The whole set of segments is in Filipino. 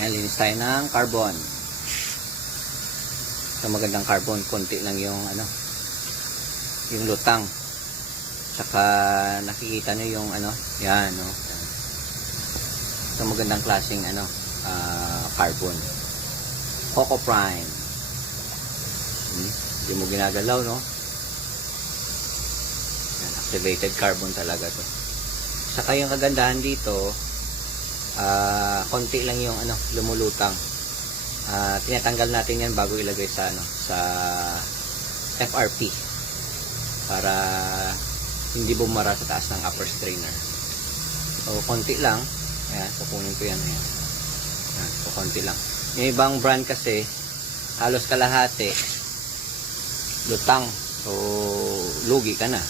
Ayan, linis tayo ng carbon. Ito magandang carbon, konti lang yung ano, yung lutang. Tsaka nakikita nyo yung ano, yan, no. Ito magandang klaseng ano, carbon. Coco Prime. Hindi mo ginagalaw, no. Yan, activated carbon talaga to. Saka yung kagandahan dito, konti lang yung ano, lumulutang. Tinatanggal natin yan bago ilagay sa ano, sa FRP para hindi bumara sa taas ng upper strainer. So konti lang. Ayan, kukunin ko yan. Ayan. Ayan, so konti lang. Yung ibang brand kasi halos kalahati lutang. So lugi ka na.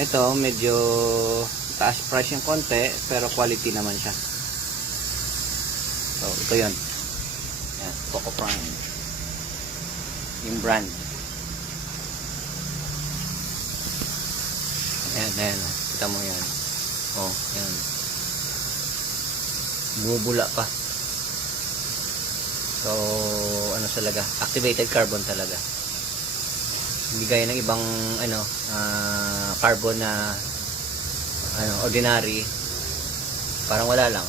Ito medyo taas price yung konti pero quality naman siya. So ito yun. Ayan, Coco Prime. Yung brand. Ayan, ayan. Kita mo yan. Oh, ayan. Bubula pa. So, ano talaga? Activated carbon talaga. Hindi gaya ng ibang, ano, carbon na, ano, ordinary. Parang wala lang.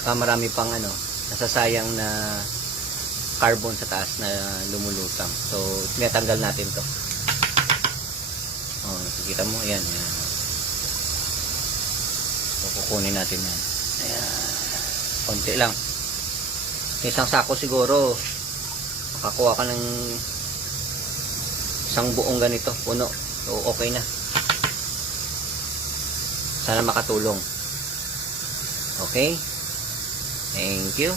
Saka marami pang, ano, nasasayang na carbon sa taas na lumulutang. So, tinatanggal natin to. Oh, nakikita mo, ayan, ayan. So, kukunin natin yan. Ayan. Konti lang. Isang sako siguro, makakuha ka ng isang buong ganito, puno. So, okay na. Sana makatulong. Okay? Thank you.